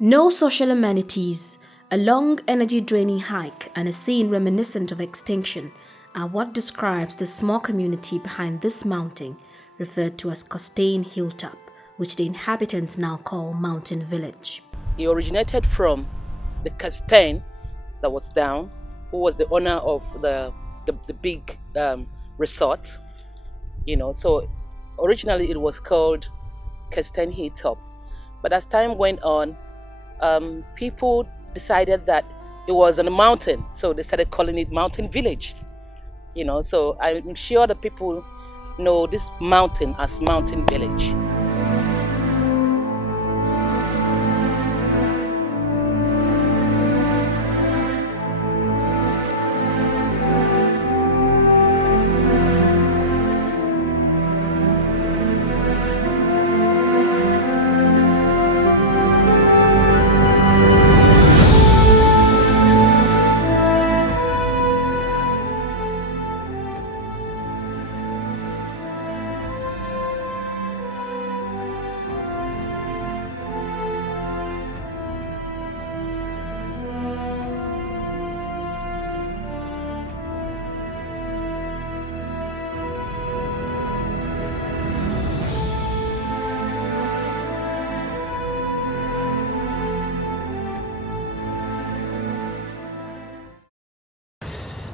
No social amenities, a long energy-draining hike, and a scene reminiscent of extinction are what describes the small community behind this mountain, referred to as Costain Hilltop, which the inhabitants now call Mountain Village. He originated from the Costain that was down, who was the owner of the big resort. So originally it was called Costain Hilltop, but as time went on, people decided that it was on a mountain, so they started calling it Mountain Village. So I'm sure the people know this mountain as Mountain Village.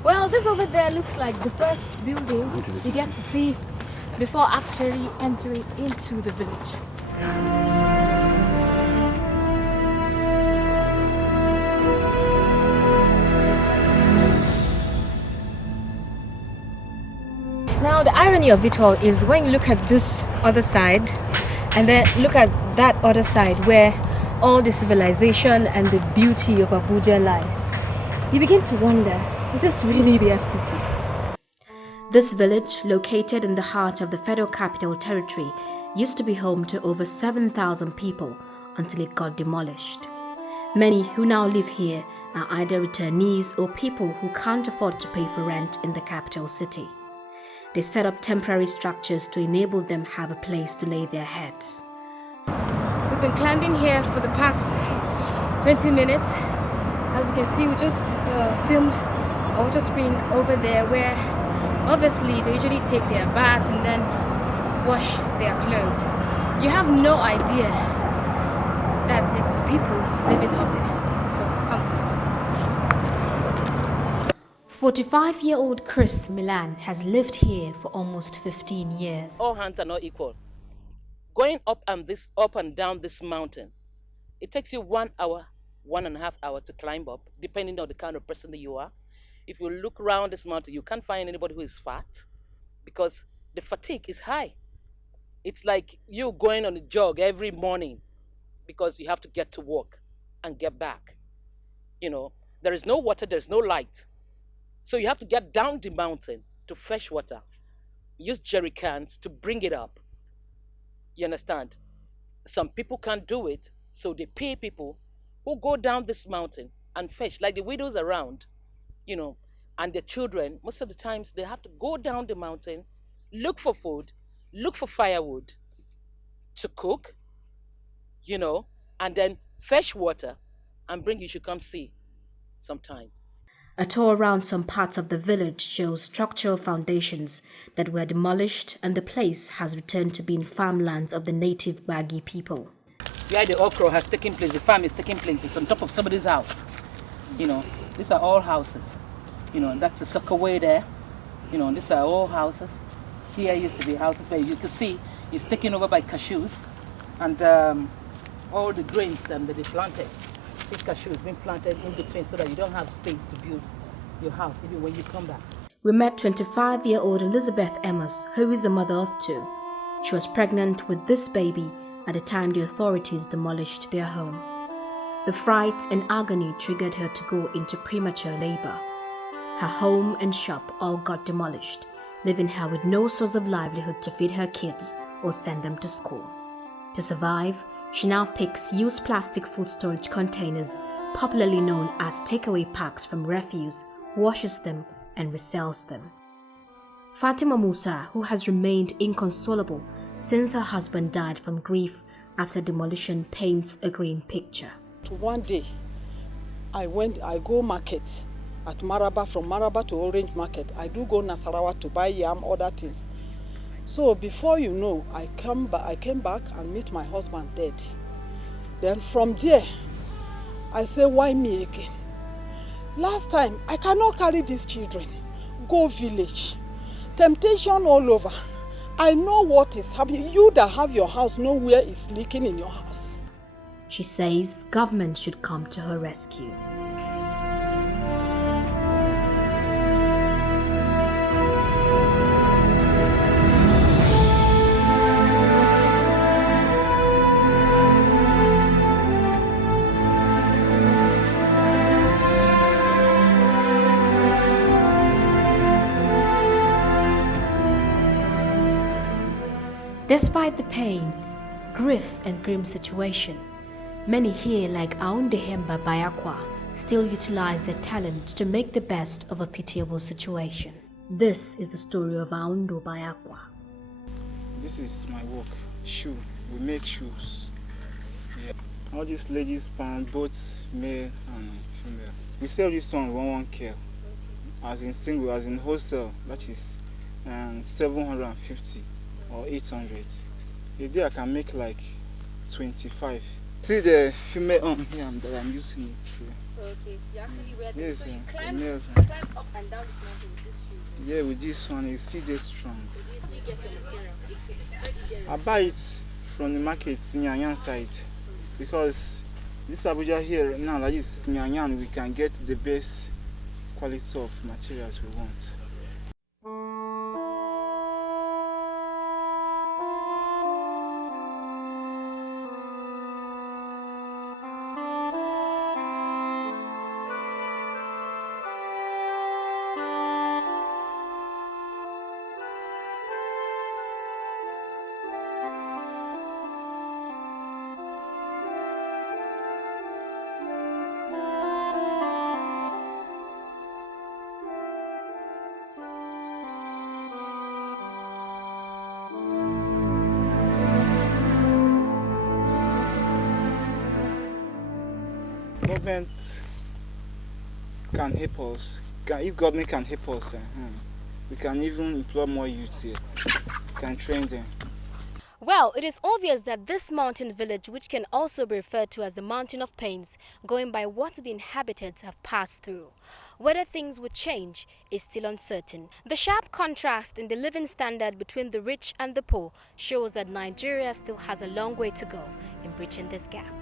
Well, this over there looks like the first building you get to see before actually entering into the village. Now, the irony of it all is when you look at this other side and then look at that other side where all the civilization and the beauty of Abuja lies, you begin to wonder, is this really the FCT? This village, located in the heart of the Federal Capital Territory, used to be home to over 7,000 people until it got demolished. Many who now live here are either returnees or people who can't afford to pay for rent in the capital city. They set up temporary structures to enable them have a place to lay their heads. We've been climbing here for the past 20 minutes. As you can see, we just filmed a water spring over there where obviously they usually take their bath and then wash their clothes. You have no idea that there are people living up there. So come please. 45-year-old Chris Milan has lived here for almost 15 years. All hands are not equal. Going up and down this mountain, it takes you 1 hour, 1.5 hours to climb up, depending on the kind of person that you are. If you look around this mountain, you can't find anybody who is fat because the fatigue is high. It's like you going on a jog every morning because you have to get to work and get back. There is no water, there's no light. So you have to get down the mountain to fetch water. Use jerry cans to bring it up. You understand? Some people can't do it, so they pay people who go down this mountain and fetch, like the widows around, and their children. Most of the times they have to go down the mountain, look for food, look for firewood to cook, and then fetch water and bring you should come see sometime. A tour around some parts of the village shows structural foundations that were demolished, and the place has returned to being farmlands of the native Bagi people. Where the okra has taken place, the farm is taking place, it's on top of somebody's house. These are all houses. That's the soccer way there. These are all houses. Here used to be houses where you could see it's taken over by cashews and all the grains that they planted. See cashews being planted in between so that you don't have space to build your house even when you come back. We met 25-year-old Elizabeth Amos, who is a mother of 2. She was pregnant with this baby at the time the authorities demolished their home. The fright and agony triggered her to go into premature labor. Her home and shop all got demolished, leaving her with no source of livelihood to feed her kids or send them to school. To survive, she now picks used plastic food storage containers, popularly known as takeaway packs, from refuse, washes them, and resells them. Fatima Musa, who has remained inconsolable since her husband died from grief after demolition, paints a grim picture. One day, I go market at Maraba, from Maraba to Orange Market. I do go Nasarawa to buy yam, other things. So before you know, I came back and meet my husband dead. Then from there, I say, why me again? Last time, I cannot carry these children. Go village. Temptation all over. I know what is happening. You that have your house know where it's leaking in your house. She says government should come to her rescue. Despite the pain, grief and grim situation, many here like Aundehemba Bayakwa still utilize their talent to make the best of a pitiable situation. This is the story of Aundo Bayakwa. This is my work, shoe. We make shoes. Yeah. All these ladies span both male and female. We sell this one 1K, as in single, as in wholesale, that is 750 or 800. A day I can make like 25. See the female on here that I'm using it. So. Okay, you actually wear Yes, so you climb up and down this mountain with this shoe. Yeah, with this one, it's still this strong. You still get your material. I buy it from the market in Nyanyan side, because this Abuja here now, like this Nyanyan, we can get the best quality of materials we want. Government can help us. If government can help us, we can even employ more youths here. We can train them. Well, it is obvious that this mountain village, which can also be referred to as the Mountain of Pains, going by what the inhabitants have passed through, whether things would change is still uncertain. The sharp contrast in the living standard between the rich and the poor shows that Nigeria still has a long way to go in bridging this gap.